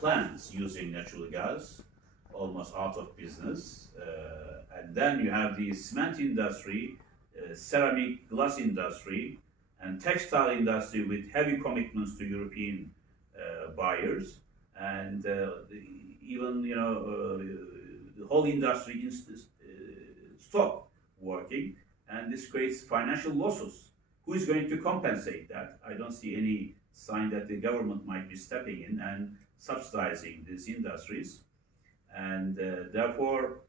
plants using natural gas, almost out of business. And then you have the cement industry, ceramic glass industry, and textile industry with heavy commitments to European buyers, and even the whole industry stop working, and this creates financial losses. Who is going to compensate that? I don't see any sign that the government might be stepping in and subsidizing these industries, and therefore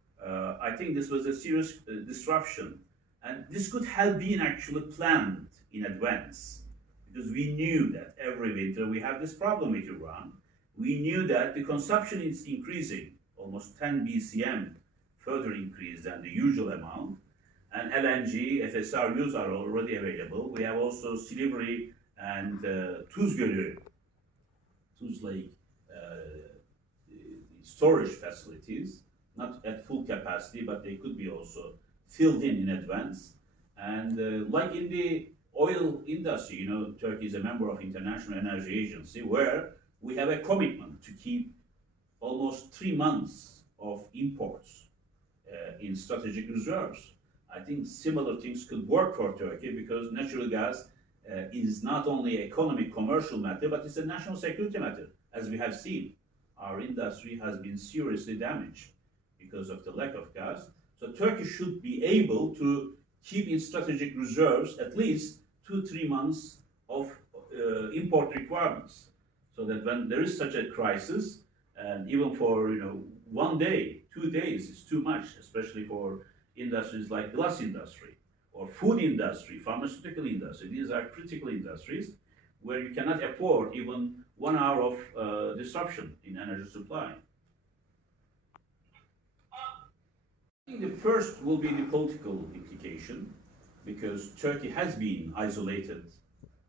I think this was a serious disruption, and this could have been actually planned in advance, because we knew that every winter we have this problem with Iran. We knew that the consumption is increasing, almost 10 BCM further increase than the usual amount, and LNG, FSRUs are already available. We have also Silivri and Tuz Gölü, Tuz Lake storage facilities, not at full capacity, but they could be also filled in advance. And like in the oil industry, Turkey is a member of International Energy Agency, where we have a commitment to keep almost 3 months of imports in strategic reserves. I think similar things could work for Turkey, because natural gas is not only an economic, commercial matter, but it's a national security matter. As we have seen, our industry has been seriously damaged because of the lack of gas. So Turkey should be able to keep in strategic reserves at least 2-3 months of import requirements, so that when there is such a crisis, and even for 1 day, 2 days is too much, especially for industries like glass industry or food industry, pharmaceutical industry. These are critical industries where you cannot afford even 1 hour of disruption in energy supply. I think the first will be the political implication, because Turkey has been isolated.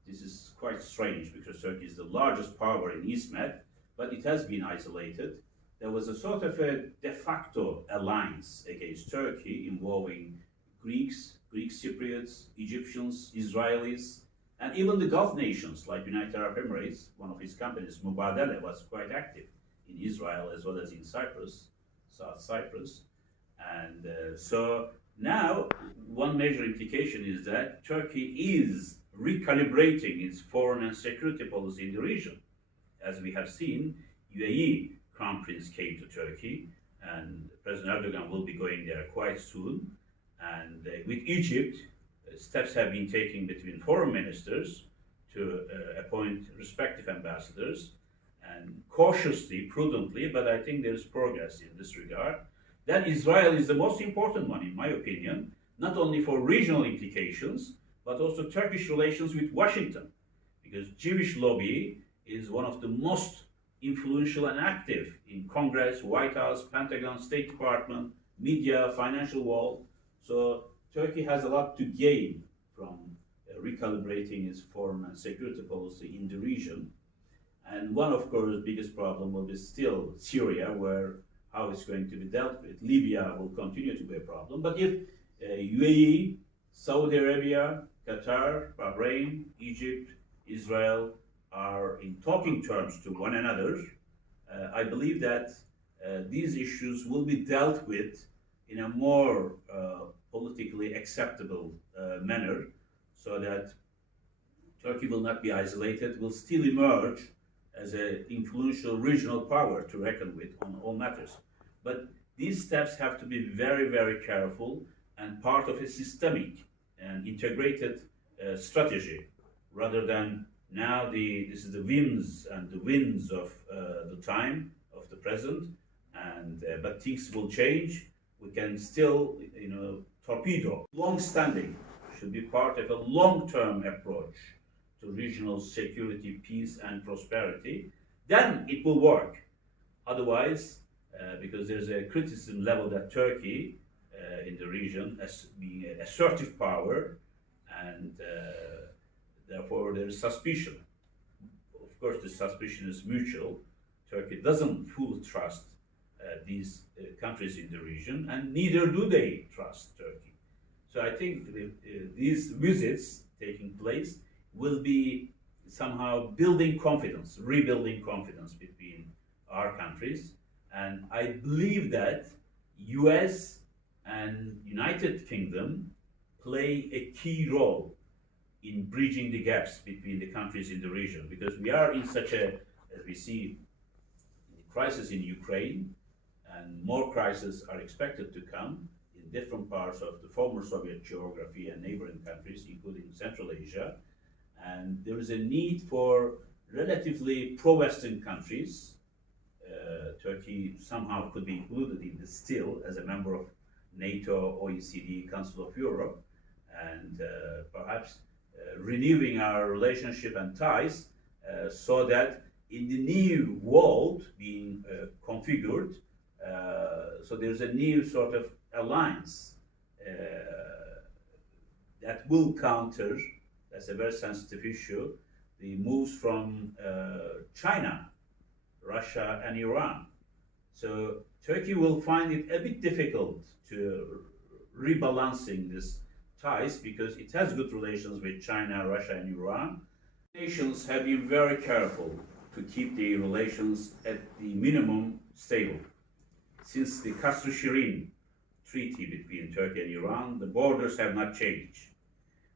This is quite strange, because Turkey is the largest power in East Med, but it has been isolated. There was a sort of a de facto alliance against Turkey involving Greeks, Greek Cypriots, Egyptians, Israelis, and even the Gulf nations like United Arab Emirates. One of its companies, Mubadala, was quite active in Israel as well as in Cyprus, South Cyprus. And so now one major implication is that Turkey is recalibrating its foreign and security policy in the region. As we have seen, UAE Crown Prince came to Turkey, and President Erdogan will be going there quite soon. And with Egypt, steps have been taken between foreign ministers to appoint respective ambassadors, and cautiously, prudently, but I think there is progress in this regard. That Israel is the most important one, in my opinion, not only for regional implications, but also Turkish relations with Washington, because Jewish lobby is one of the most influential and active in Congress, White House, Pentagon, State Department, media, financial world. So Turkey has a lot to gain from recalibrating its foreign and security policy in the region. And one, of course, the biggest problem will be still Syria, where how it's going to be dealt with. Libya will continue to be a problem. But if UAE, Saudi Arabia, Qatar, Bahrain, Egypt, Israel are in talking terms to one another, I believe that these issues will be dealt with in a more politically acceptable manner, so that Turkey will not be isolated, will still emerge as an influential regional power to reckon with on all matters. But these steps have to be very, very careful and part of a systemic and integrated strategy, rather than now this is the whims and the winds of the time of the present, and but things will change. We can still, torpedo. Long-standing should be part of a long-term approach to regional security, peace, and prosperity. Then it will work. Otherwise, because there's a criticism level that Turkey in the region as being an assertive power, and therefore there is suspicion. Of course, the suspicion is mutual. Turkey doesn't fully trust these countries in the region, and neither do they trust Turkey. So I think these visits taking place will be somehow building confidence, rebuilding confidence between our countries. And I believe that US and United Kingdom play a key role in bridging the gaps between the countries in the region, because we are in such a, as we see, crisis in Ukraine, and more crises are expected to come in different parts of the former Soviet geography and neighboring countries, including Central Asia. And there is a need for relatively pro-Western countries. Turkey somehow could be included in this still as a member of NATO, OECD, Council of Europe, and perhaps renewing our relationship and ties so that in the new world being configured, so there's a new sort of alliance that will counter, that's a very sensitive issue, the moves from China, Russia and Iran. So Turkey will find it a bit difficult to rebalancing this ties because it has good relations with China, Russia and Iran. Nations have been very careful to keep the relations at the minimum stable. Since the Kasr-Shirin treaty between Turkey and Iran, the borders have not changed.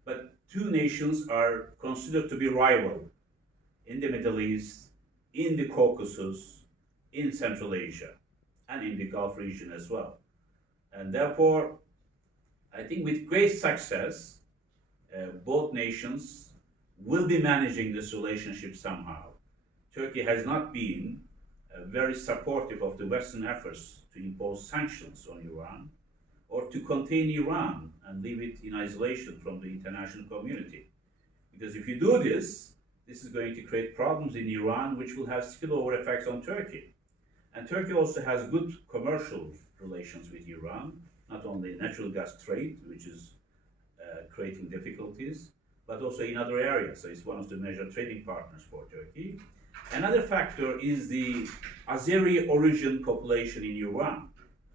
But two nations are considered to be rival in the Middle East, in the Caucasus, in Central Asia, and in the Gulf region as well. And therefore, I think with great success, both nations will be managing this relationship somehow. Turkey has not been very supportive of the Western efforts to impose sanctions on Iran or to contain Iran and leave it in isolation from the international community. Because if you do this, this is going to create problems in Iran, which will have spillover effects on Turkey. And Turkey also has good commercial relations with Iran, not only natural gas trade, which is creating difficulties, but also in other areas. So it's one of the major trading partners for Turkey. Another factor is the Azeri origin population in Iran.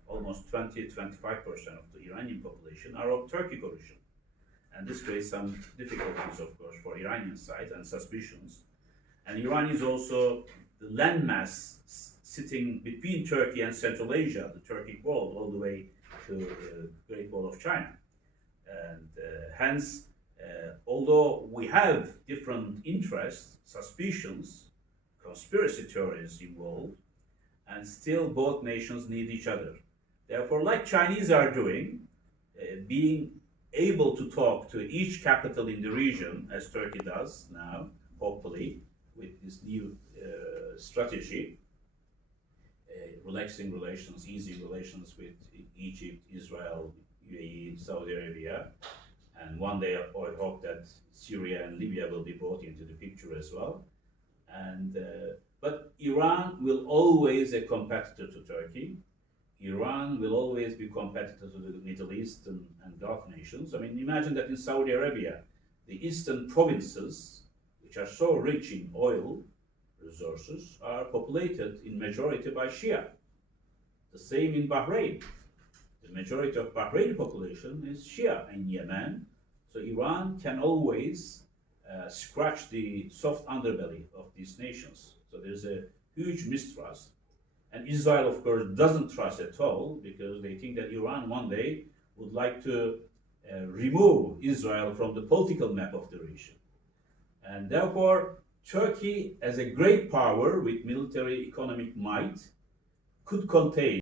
Almost 20-25% of the Iranian population are of Turkic origin. And this creates some difficulties, of course, for Iranian side and suspicions. And Iran is also the landmass sitting between Turkey and Central Asia, the Turkic world, all the way to the Great Wall of China. And hence, although we have different interests, suspicions, conspiracy theories involved, and still both nations need each other. Therefore, like Chinese are doing, being able to talk to each capital in the region, as Turkey does now, hopefully, with this new strategy, relaxing relations, easy relations with Egypt, Israel, UAE, Saudi Arabia, and one day I hope that Syria and Libya will be brought into the picture as well. And but Iran will always a competitor to Turkey. Iran will always be competitor to the Middle East and Gulf nations. I mean, imagine that in Saudi Arabia, the eastern provinces, which are so rich in oil resources, are populated in majority by Shia. The same in Bahrain. The majority of Bahraini population is Shia in Yemen. So Iran can always scratch the soft underbelly of these nations. So there's a huge mistrust. And Israel, of course, doesn't trust at all because they think that Iran one day would like to remove Israel from the political map of the region. And therefore, Turkey, as a great power with military economic might, could contain